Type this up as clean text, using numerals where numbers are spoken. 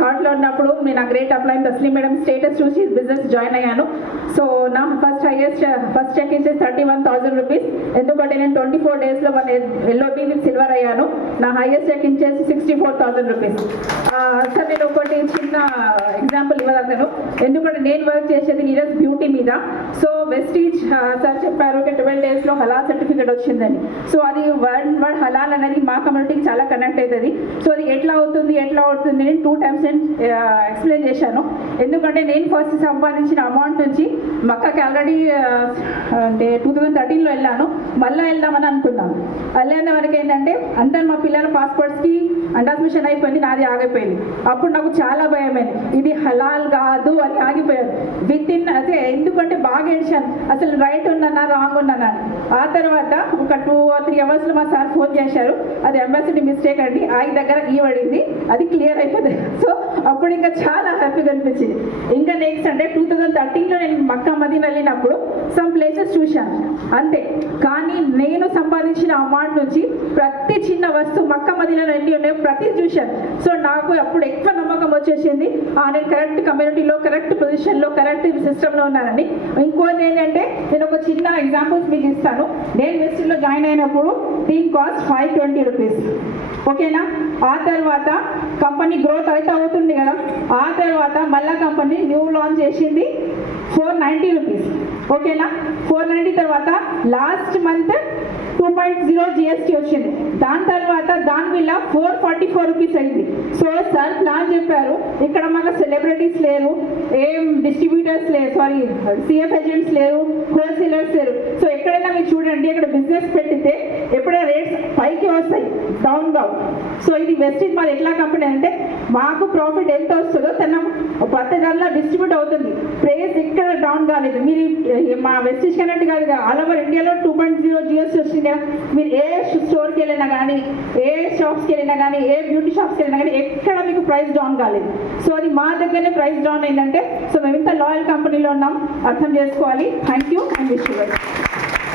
థాట్లో ఉన్నప్పుడు నేను ఆ great upline Tasleem madam status చూసి బిజినెస్ జాయిన్ అయ్యాను. సో నా ఫస్ట్ చెక్ ఇచ్చేసి 31,000 రూపీస్. ఎందుకంటే నేను 24 డేస్లో మన ఎల్ఓబి విత్ సిల్వర్ అయ్యాను. నా హైయెస్ట్ చెక్ ఇచ్చేసి 64,000 రూపీస్. సార్ నేను ఒకటి చిన్న ఎగ్జాంపుల్ ఇవ్వగలను. ఎందుకంటే నేను వర్క్ చేసేది నీరజ్ బ్యూటీ మీద. సో వెస్టీజ్ సార్ చెప్పారు 12 డేస్లో హలాల్ సర్టిఫికేట్ వచ్చిందని. సో అది వర్డ్ హలాల్ అనేది మా కమ్యూనిటీకి చాలా కనెక్ట్ అవుతుంది. సో అది ఎట్లా అవుతుంది నేను 2 times నేను ఎక్స్ప్లెయిన్ చేశాను. ఎందుకంటే నేను ఫస్ట్ సంపాదించిన అమౌంట్ నుంచి మక్కాకి ఆల్రెడీ అంటే 2013లో వెళ్ళాను. మళ్ళీ వెళ్దామని అనుకున్నాను. వెళ్ళేంత వరకు ఏంటంటే అందరు మా పిల్లల పాస్పోర్ట్స్కి అండర్మిషన్ అయిపోయింది, నాది ఆగిపోయింది. అప్పుడు నాకు చాలా భయమైంది, ఇది హలాల్ కాదు అని ఆగిపోయాను విత్ ఇన్. అదే ఎందుకంటే బాగా ఏడ్చాను, అసలు రైట్ ఉన్నానా రాంగ్ ఉన్నానా. ఆ తర్వాత ఒక 2 or 3 అవర్స్లో మా సార్ ఫోన్ చేశారు, అది అంబాసిడీ మిస్టేక్ అండి, ఆగి దగ్గర ఈ పడింది, అది క్లియర్ అయిపోతుంది. సో అప్పుడు ఇంకా చాలా హ్యాపీగా అనిపించింది. ఇంకా నెక్స్ట్ అంటే 2013లో నేను మక్కా మదీనా వెళ్ళినప్పుడు సమ్ ప్లేసెస్ చూశాను అంతే. కానీ నేను సంపాదించిన అమౌంట్ నుంచి ప్రతి చిన్న వస్తువు మక్కా మదీనాలో ఎన్ని ఉన్నాయో ప్రతి చూశాను. సో నాకు అప్పుడు ఎక్కువ నమ్మకం వచ్చేసింది, నేను కరెక్ట్ కమ్యూనిటీలో కరెక్ట్ పొజిషన్లో కరెక్ట్ సిస్టంలో ఉన్నానని. ఇంకోటి ఏంటంటే నేను ఒక చిన్న ఎగ్జాంపుల్స్ మీకు ఇస్తాను. నేను వెస్టిలో జాయిన్ అయినప్పుడు దీని కాస్ట్ 520 రూపీస్, ఓకేనా. ఆ తర్వాత కంపెనీ గ్రోత్ అయితే అవుతుంది కదా, ఆ తర్వాత మళ్ళీ కంపెనీ న్యూ లాంచ్ చేసింది 490 రూపీస్, ఓకేనా. 490 తర్వాత లాస్ట్ మంత్ 2.0 GST వచ్చింది. దాని తర్వాత దాని వల్ల 444 రూపీస్ అయింది. సో సార్ ప్లాన్ చెప్పారు, ఇక్కడ మాకు సెలబ్రిటీస్ లేరు, ఏం డిస్ట్రిబ్యూటర్స్ లేరు, సారీ సిఎఫ్ ఏజెంట్స్ లేరు, హోల్సేలర్స్ లేరు. సో ఎక్కడైనా మీరు చూడండి, ఇక్కడ బిజినెస్ పెట్టితే ఎప్పుడైనా రేట్స్ పైకి వస్తాయి, డౌన్ కావు. సో ఇది వెస్టీజ్ మాది ఎట్లా కంపెనీ అంటే మాకు ప్రాఫిట్ ఎంత వస్తుందో తన ప్రతి దానిలో డిస్ట్రిబ్యూట్ అవుతుంది. ప్రైస్ ఇక్కడ డౌన్ కాలేదు. మీరు మా వెస్టీజ్ కనెక్ట్ కాదు, ఆల్ ఓవర్ ఇండియాలో 2.0 GST వచ్చింది. మీరు ఏ స్టోర్కి వెళ్ళినా కానీ, ఏ షాప్స్కి వెళ్ళినా కానీ, ఏ బ్యూటీ షాప్స్కి వెళ్ళినా కానీ ఎక్కడ మీకు ప్రైస్ డౌన్ కాలేదు. సో అది మా దగ్గరనే ప్రైస్ డౌన్ అయిందంటే సో మేము ఇంత లాయల్ కంపెనీలో ఉన్నాం, అర్థం చేసుకోవాలి. Thank you and wish you.